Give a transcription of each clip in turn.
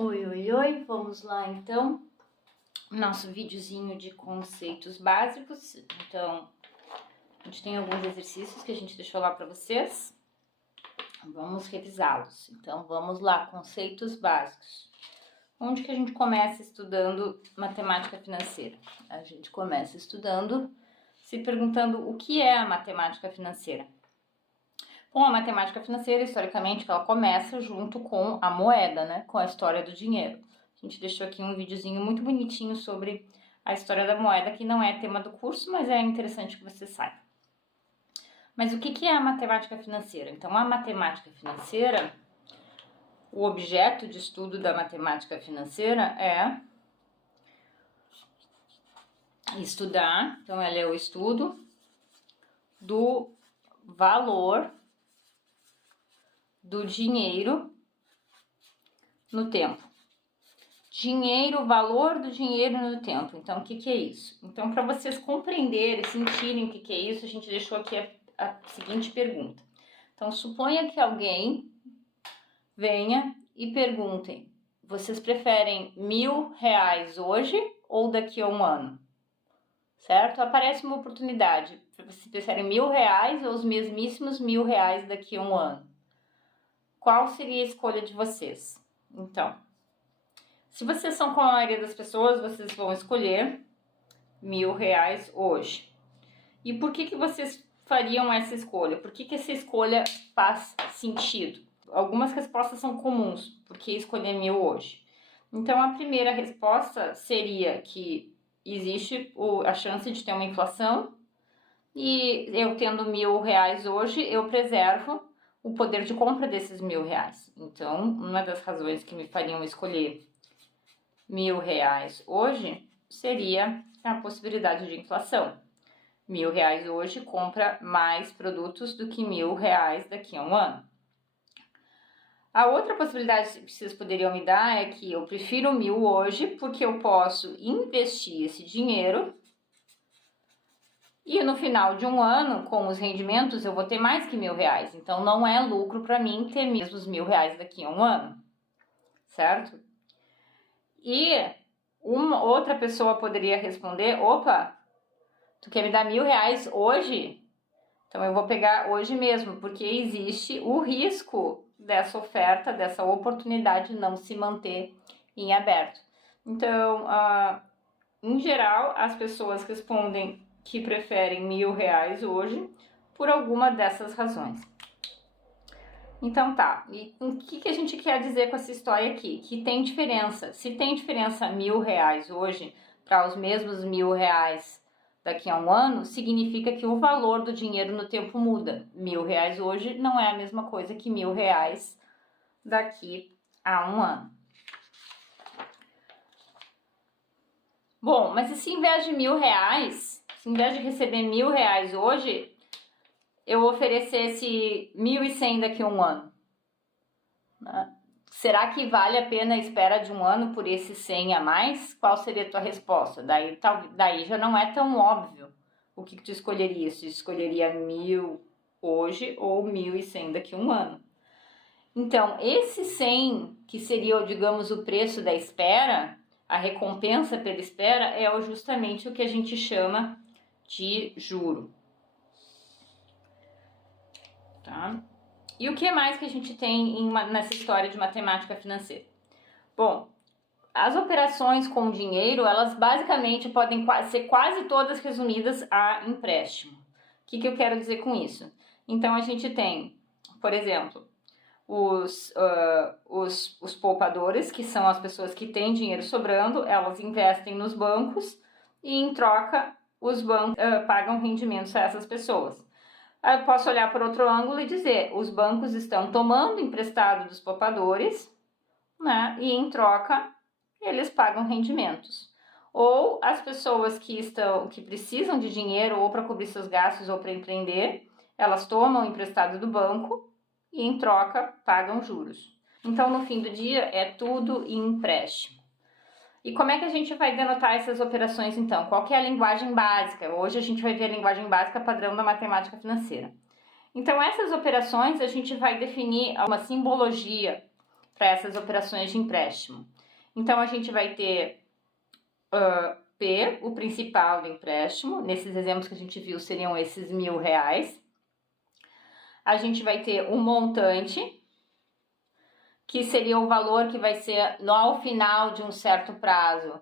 Oi, oi, oi, vamos lá então, nosso videozinho de conceitos básicos. Então, a gente tem alguns exercícios que a gente deixou lá para vocês, vamos revisá-los. Então, vamos lá, conceitos básicos. Onde que a gente começa estudando matemática financeira? A gente começa estudando, se perguntando o que é a matemática financeira. Bom, a matemática financeira, historicamente, ela começa junto com a moeda, né? Com a história do dinheiro. A gente deixou aqui um videozinho muito bonitinho sobre a história da moeda, que não é tema do curso, mas é interessante que você saiba. Mas o que é a matemática financeira? Então, a matemática financeira, o objeto de estudo da matemática financeira é estudar, então ela é o estudo do valor do dinheiro no tempo. Dinheiro, valor do dinheiro no tempo. Então, o que é isso? Então, para vocês compreenderem, sentirem o que é isso, a gente deixou aqui a seguinte pergunta. Então, suponha que alguém venha e pergunte: vocês preferem R$1.000 hoje ou daqui a um ano? Certo? Aparece uma oportunidade. Vocês preferem R$1.000 ou os mesmíssimos R$1.000 daqui a um ano? Qual seria a escolha de vocês? Então, se vocês são como a maioria das pessoas, vocês vão escolher R$1.000 hoje. E por que vocês fariam essa escolha? Por que essa escolha faz sentido? Algumas respostas são comuns. Por que escolher 1.000 hoje? Então, a primeira resposta seria que existe a chance de ter uma inflação e eu tendo R$1.000 hoje, eu preservo o poder de compra desses R$1.000. Então, uma das razões que me fariam escolher R$1.000 hoje seria a possibilidade de inflação. R$1.000 hoje compra mais produtos do que R$1.000 daqui a um ano. A outra possibilidade que vocês poderiam me dar é que eu prefiro 1.000 hoje porque eu posso investir esse dinheiro e no final de um ano, com os rendimentos, eu vou ter mais que R$1.000. Então, não é lucro para mim ter mesmo os R$1.000 daqui a um ano, certo? E uma outra pessoa poderia responder: opa, tu quer me dar R$1.000 hoje? Então, eu vou pegar hoje mesmo, porque existe o risco dessa oferta, dessa oportunidade não se manter em aberto. Então, em geral, as pessoas respondem que preferem R$1.000 hoje por alguma dessas razões. Então tá, e o que a gente quer dizer com essa história aqui? Que tem diferença. Se tem diferença R$1.000 hoje para os mesmos R$1.000 daqui a um ano, significa que o valor do dinheiro no tempo muda. R$1.000 hoje não é a mesma coisa que R$1.000 daqui a um ano. Bom, mas e se em vez de R$1.000, se em vez de receber R$1.000 hoje, eu oferecesse 1.100 daqui a um ano? Será que vale a pena a espera de um ano por esse 100 a mais? Qual seria a tua resposta? Daí já não é tão óbvio o que tu escolheria. Se tu escolheria 1.000 hoje ou 1.100 daqui a um ano. Então, esse 100, que seria, digamos, o preço da espera, a recompensa pela espera, é justamente o que a gente chama de juro. Tá? E o que mais que a gente tem nessa história de matemática financeira? Bom, as operações com dinheiro, elas basicamente podem ser quase todas resumidas a empréstimo. O que eu quero dizer com isso? Então, a gente tem, por exemplo, os poupadores, que são as pessoas que têm dinheiro sobrando, elas investem nos bancos e, em troca, os bancos pagam rendimentos a essas pessoas. Eu posso olhar por outro ângulo e dizer: os bancos estão tomando emprestado dos poupadores, né, e, em troca, eles pagam rendimentos. Ou as pessoas que precisam de dinheiro ou para cobrir seus gastos ou para empreender, elas tomam emprestado do banco e, em troca, pagam juros. Então, no fim do dia, é tudo empréstimo. E como é que a gente vai denotar essas operações, então? Qual que é a linguagem básica? Hoje a gente vai ver a linguagem básica padrão da matemática financeira. Então, essas operações a gente vai definir uma simbologia. para essas operações de empréstimo. Então, a gente vai ter P, o principal do empréstimo. Nesses exemplos que a gente viu, seriam esses R$1.000. A gente vai ter o montante, que seria o valor que vai ser ao final de um certo prazo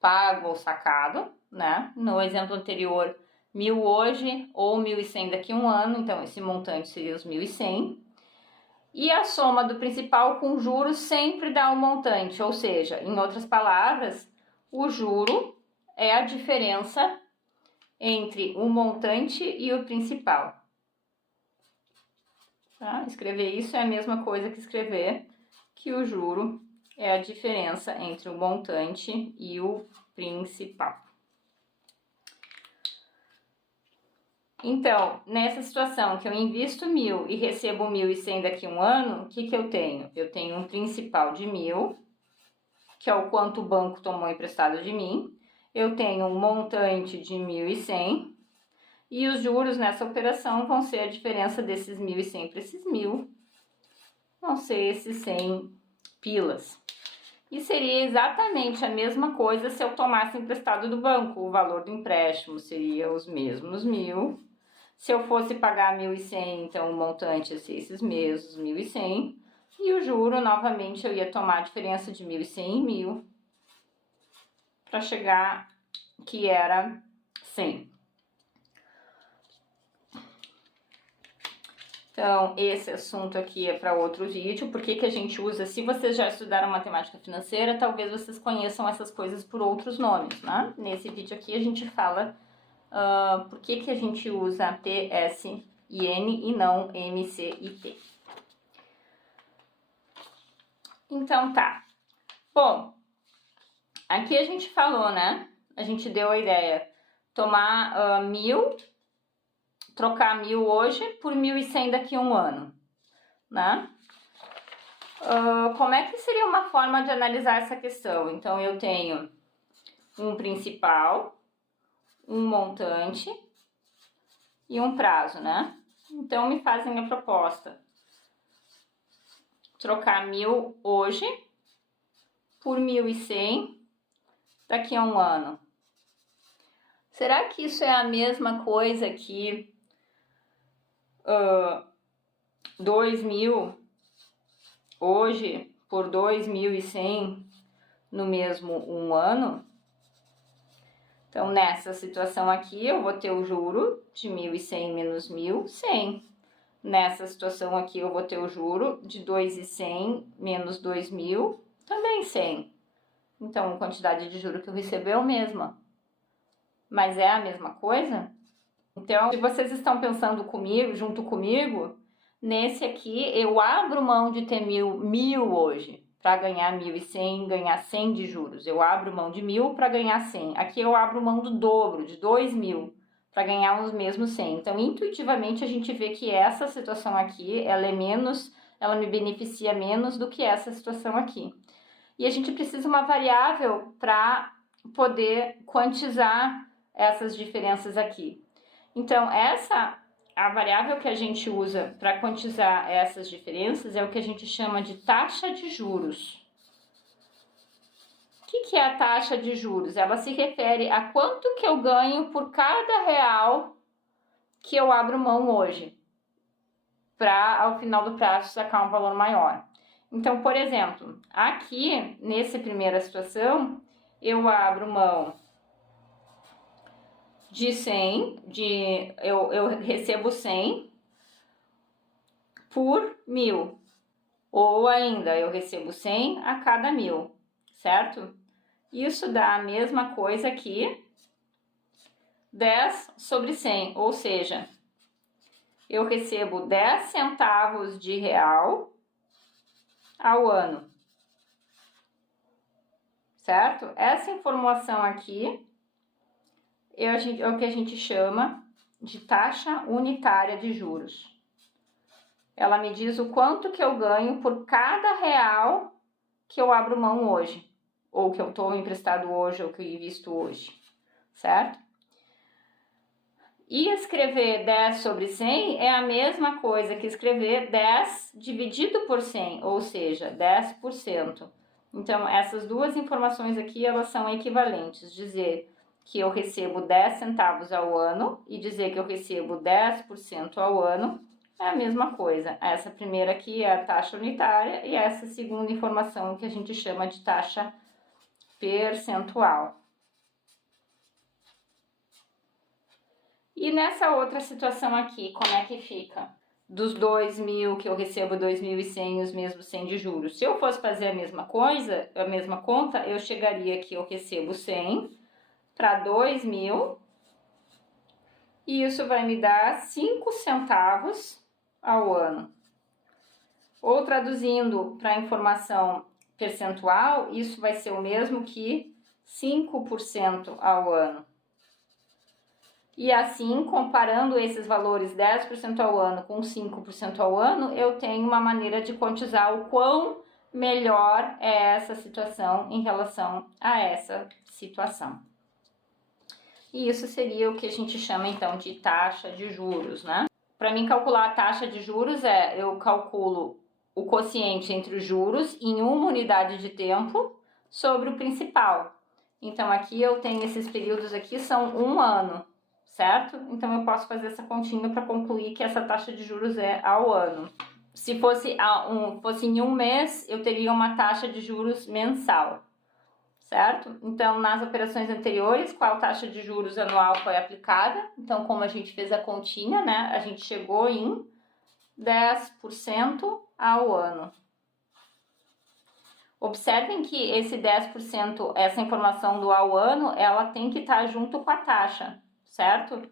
pago ou sacado, né? No exemplo anterior, 1.000 hoje ou 1.100 daqui a um ano, então esse montante seria os 1.100. E a soma do principal com juros sempre dá um montante, ou seja, em outras palavras, o juro é a diferença entre o montante e o principal. Tá? Escrever isso é a mesma coisa que escrever que o juro é a diferença entre o montante e o principal. Então, nessa situação que eu invisto 1.000 e recebo 1.100 daqui a um ano, o que eu tenho? Eu tenho um principal de 1.000, que é o quanto o banco tomou emprestado de mim. Eu tenho um montante de 1.100 e os juros nessa operação vão ser a diferença desses 1.100 para esses 1.000. Vão ser esses 100 pilas. E seria exatamente a mesma coisa se eu tomasse emprestado do banco. O valor do empréstimo seria os mesmos 1.000. Se eu fosse pagar 1.100, então o montante ia ser esses mesmos 1.100. E o juro, novamente, eu ia tomar a diferença de 1.100 em 1.000 para chegar que era 100. Então, esse assunto aqui é para outro vídeo. Por que a gente usa? Se vocês já estudaram matemática financeira, talvez vocês conheçam essas coisas por outros nomes, né? Nesse vídeo aqui a gente fala por que a gente usa P, S e N e não M, C e T. Então, tá. Bom, aqui a gente falou, né? A gente deu a ideia. Tomar 1.000... trocar 1.000 hoje por 1.100 daqui a um ano, né? Como é que seria uma forma de analisar essa questão? Então, eu tenho um principal, um montante e um prazo, né? Então, me fazem a proposta. Trocar 1.000 hoje por 1.100 daqui a um ano. Será que isso é a mesma coisa que 2.000 hoje por 2.100 no mesmo um ano? Então, nessa situação aqui, eu vou ter o juro de 1.100 menos 1.000, 100. Nessa situação aqui, eu vou ter o juro de 2.100 menos 2.000, também 100. Então, a quantidade de juro que eu recebo é a mesma. Mas é a mesma coisa? Então, se vocês estão pensando comigo, junto comigo, nesse aqui eu abro mão de ter 1.000 hoje para ganhar 1.100, ganhar 100 de juros. Eu abro mão de 1.000 para ganhar 100. Aqui eu abro mão do dobro, de 2.000, para ganhar os mesmos 100. Então, intuitivamente, a gente vê que essa situação aqui, ela me beneficia menos do que essa situação aqui. E a gente precisa de uma variável para poder quantizar essas diferenças aqui. Então, a variável que a gente usa para quantizar essas diferenças é o que a gente chama de taxa de juros. O que é a taxa de juros? Ela se refere a quanto que eu ganho por cada real que eu abro mão hoje, para ao final do prazo sacar um valor maior. Então, por exemplo, aqui, nessa primeira situação, eu abro mão de 100, eu recebo 100 por 1.000, ou ainda eu recebo 100 a cada 1.000, certo? Isso dá a mesma coisa aqui, 10 sobre 100, ou seja, eu recebo 10 centavos de real ao ano, certo? Essa informação aqui é o que a gente chama de taxa unitária de juros. Ela me diz o quanto que eu ganho por cada real que eu abro mão hoje, ou que eu estou emprestado hoje, ou que eu invisto hoje, certo? E escrever 10 sobre 100 é a mesma coisa que escrever 10 dividido por 100, ou seja, 10%. Então, essas duas informações aqui, elas são equivalentes. Dizer que eu recebo 10 centavos ao ano e dizer que eu recebo 10% ao ano é a mesma coisa. Essa primeira aqui é a taxa unitária e essa segunda informação que a gente chama de taxa percentual. E nessa outra situação aqui, como é que fica? Dos 2.000 que eu recebo 2.100 os mesmos 100 de juros. Se eu fosse fazer a mesma coisa, a mesma conta, eu chegaria que eu recebo 100 para 2.000 e isso vai me dar 5 centavos ao ano. Ou traduzindo para a informação percentual, isso vai ser o mesmo que 5% ao ano. E assim, comparando esses valores 10% ao ano com 5% ao ano, eu tenho uma maneira de quantizar o quão melhor é essa situação em relação a essa situação. E isso seria o que a gente chama então de taxa de juros, né? Para mim calcular a taxa de juros eu calculo o quociente entre os juros em uma unidade de tempo sobre o principal. Então aqui eu tenho esses períodos aqui, são um ano. Certo? Então, eu posso fazer essa continha para concluir que essa taxa de juros é ao ano. Se fosse em um mês, eu teria uma taxa de juros mensal, certo? Então, nas operações anteriores, qual taxa de juros anual foi aplicada? Então, como a gente fez a continha, né? A gente chegou em 10% ao ano. Observem que esse 10%, essa informação do ao ano, ela tem que estar junto com a taxa. Certo?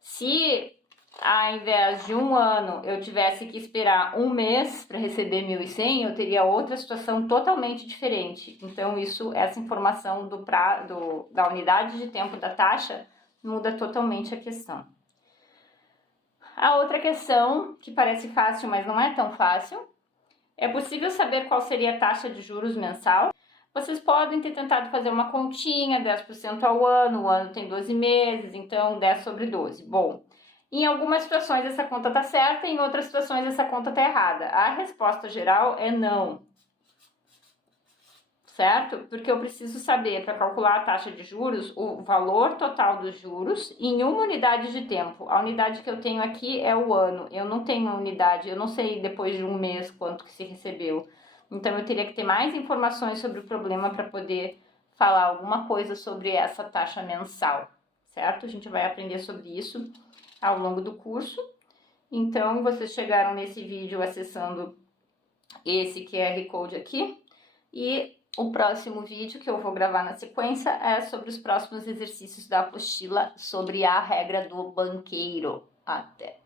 Se ao invés de um ano eu tivesse que esperar um mês para receber 1.100, eu teria outra situação totalmente diferente. Então, essa informação da unidade de tempo da taxa muda totalmente a questão. A outra questão, que parece fácil, mas não é tão fácil, é possível saber qual seria a taxa de juros mensal? Vocês podem ter tentado fazer uma continha, 10% ao ano, o ano tem 12 meses, então 10 sobre 12. Bom, em algumas situações essa conta está certa, em outras situações essa conta está errada. A resposta geral é não. Certo? Porque eu preciso saber, para calcular a taxa de juros, o valor total dos juros em uma unidade de tempo. A unidade que eu tenho aqui é o ano. Eu não tenho uma unidade, eu não sei depois de um mês quanto que se recebeu. Então, eu teria que ter mais informações sobre o problema para poder falar alguma coisa sobre essa taxa mensal, certo? A gente vai aprender sobre isso ao longo do curso. Então, vocês chegaram nesse vídeo acessando esse QR Code aqui. E o próximo vídeo que eu vou gravar na sequência é sobre os próximos exercícios da apostila sobre a regra do banqueiro. Até!